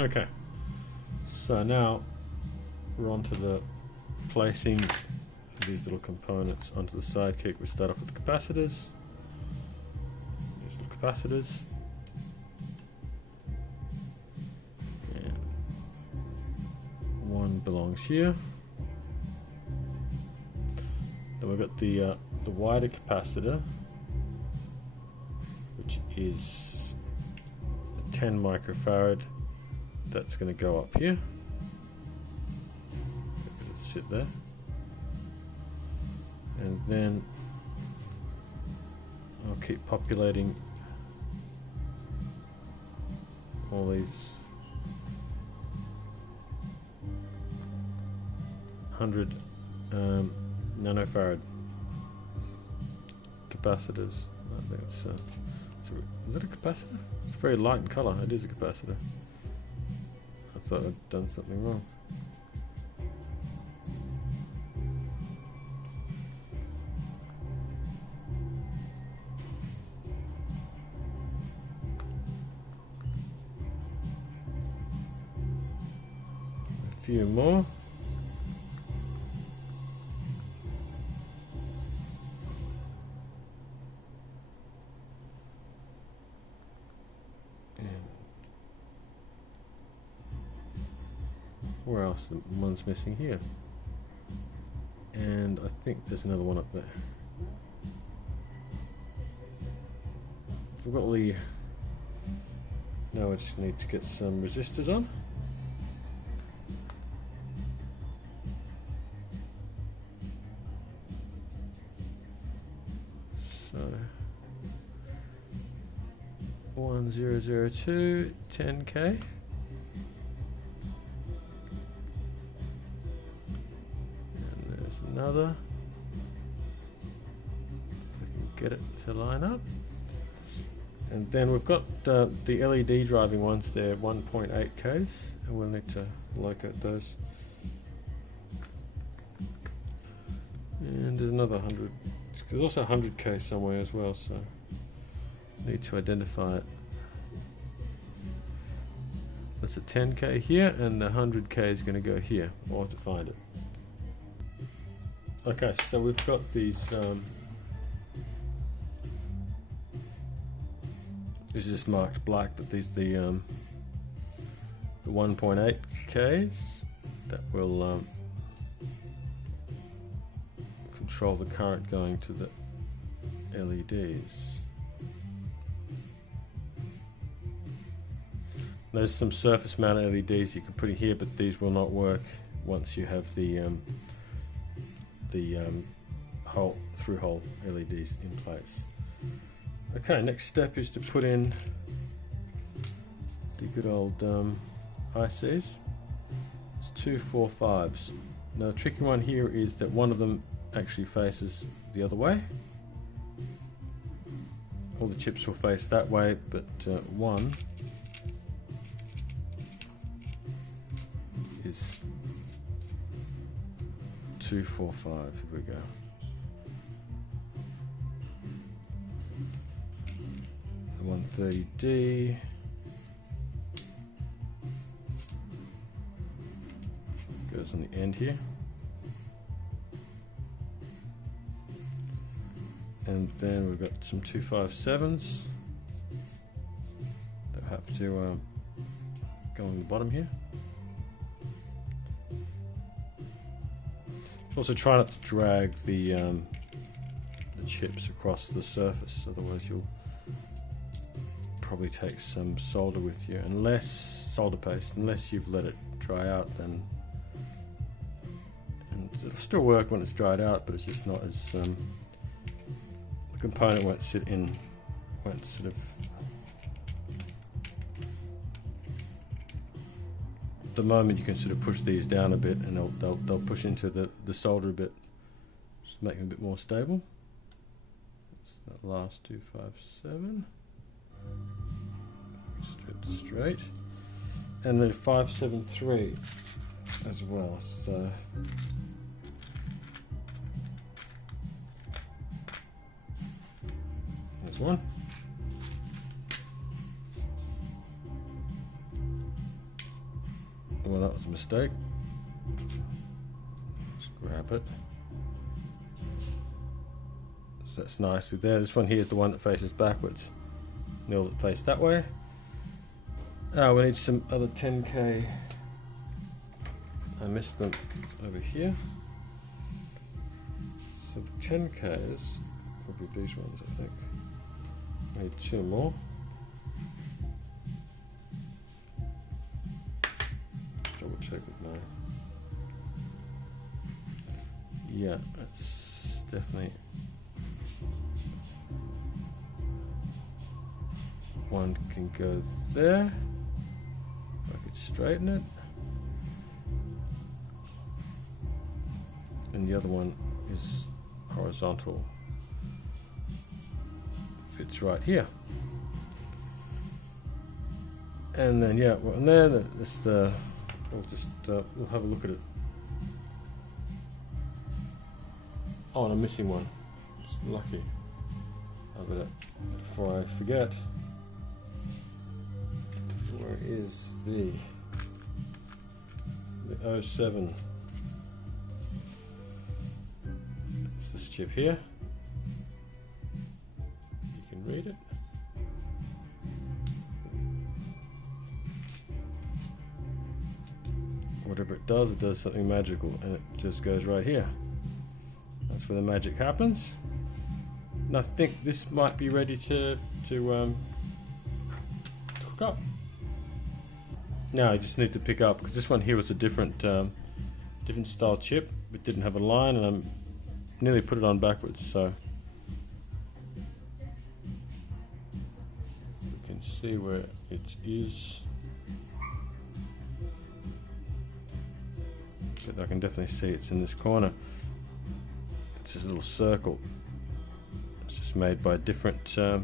Okay, so now we're on to the placing these little components onto the Sidekick. We start off with capacitors. These little capacitors. And one belongs here. Then we've got the wider capacitor, which is 10 microfarad. That's going to go up here. It'll sit there. And then I'll keep populating all these 100 nanofarad capacitors. I think it's is it a capacitor? It's very light in color. It is a capacitor. I thought I'd done something wrong. A few more. Where else? One's missing here. And I think there's another one up there. We've got all the... Now I just need to get some resistors on. So 1002 10K. Another, I can get it to line up, and then we've got the LED driving ones there, 1.8Ks, and we'll need to locate those. And there's another 100. There's also 100K somewhere as well, so need to identify it. That's a 10K here, and the 100K is going to go here. I'll have to find it. Okay, so we've got these, this is just marked black, but these are the 1.8Ks that will control the current going to the LEDs. There's some surface mounted LEDs you can put in here, but these will not work once you have the through-hole LEDs in place. Okay, next step is to put in the good old ICs. It's 2 4 5s. Now the tricky one here is that one of them actually faces the other way. All the chips will face that way, but one is 2 4 5. Here we go. The 130D. Goes on the end here. And then we've got some 257s that have to go on the bottom here. Also try not to drag the chips across the surface, otherwise you'll probably take some solder with you, solder paste, unless you've let it dry out. Then, and it'll still work when it's dried out, but it's just not as the component won't sort of the moment you can sort of push these down a bit, and they'll push into the solder a bit, just make them a bit more stable. That's that last 257. Straight to straight, and then 573 as well. So there's one. Well, that was a mistake. Let's grab it. So that's nicely there. This one here is the one that faces backwards. Nil that face that way. Oh, we need some other 10K. I missed them over here. So the 10Ks will be these ones, I think. I need 2 more. Double check with my. Yeah, it's definitely one can go there. If I could straighten it. And the other one is horizontal. Fits right here. And then yeah, well, and then just we'll have a look at it. Oh, and I'm missing one. Just lucky. I better, before I forget. Where is the 07? It's this chip here. You can read it. Whatever it does something magical, and it just goes right here. That's where the magic happens. And I think this might be ready to hook up. Now I just need to pick up, because this one here was a different style chip. It didn't have a line, and I nearly put it on backwards. So you can see where it is. But I can definitely see it's in this corner. It's this little circle. It's just made by a different manufacturer.